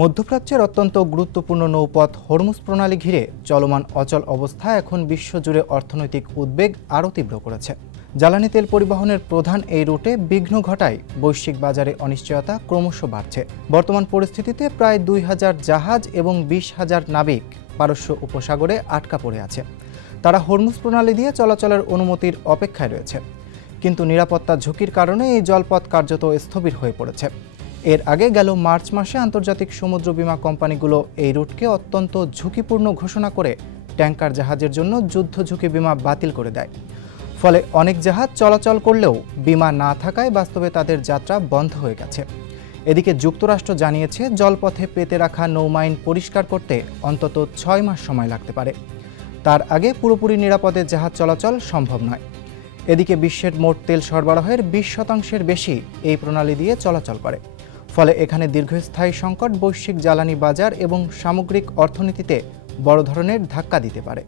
মধ্যপ্রাচ্যের অত্যন্ত গুরুত্বপূর্ণ নৌপথ হরমুজ প্রণালী ঘিরে চলমান অচল অবস্থা এখন বিশ্বজুড়ে অর্থনৈতিক উদ্বেগ আরও তীব্র করেছে। জ্বালানি তেল পরিবহনের প্রধান এই রুটে বিঘ্ন ঘটায় বৈশ্বিক বাজারে অনিশ্চয়তা ক্রমশ বাড়ছে। বর্তমান পরিস্থিতিতে প্রায় ২,০০০ জাহাজ এবং ২০,০০০ নাবিক পারস্য উপসাগরে আটকা পড়ে আছে। তারা হরমুজ প্রণালী দিয়ে চলাচলের অনুমতির অপেক্ষায় রয়েছে, কিন্তু নিরাপত্তা ঝুঁকির কারণে এই জলপথ কার্যত স্থবির হয়ে পড়েছে। এর আগে গেল মার্চ মাসে আন্তর্জাতিক সমুদ্র বীমা কোম্পানিগুলো এই রুটকে অত্যন্ত ঝুঁকিপূর্ণ ঘোষণা করে ট্যাঙ্কার জাহাজের জন্য যুদ্ধ ঝুঁকি বীমা বাতিল করে দেয়। ফলে অনেক জাহাজ চলাচল করলেও বীমা না থাকায় বাস্তবে তাদের যাত্রা বন্ধ হয়ে গেছে। এদিকে যুক্তরাষ্ট্র জানিয়েছে জলপথে পেতে রাখা নৌমাইন পরিষ্কার করতে অন্তত ৬ মাস সময় লাগতে পারে। তার আগে পুরোপুরি নিরাপদে জাহাজ চলাচল সম্ভব নয়। এদিকে বিশ্বের মোট তেল সরবরাহের ২০% বেশি এই প্রণালী দিয়ে চলাচল করে। ফলে এখানে দীর্ঘস্থায়ী সংকট বৈশ্বিক জ্বালানি বাজার এবং সামগ্রিক অর্থনীতিতে বড় ধরনের ধাক্কা দিতে পারে।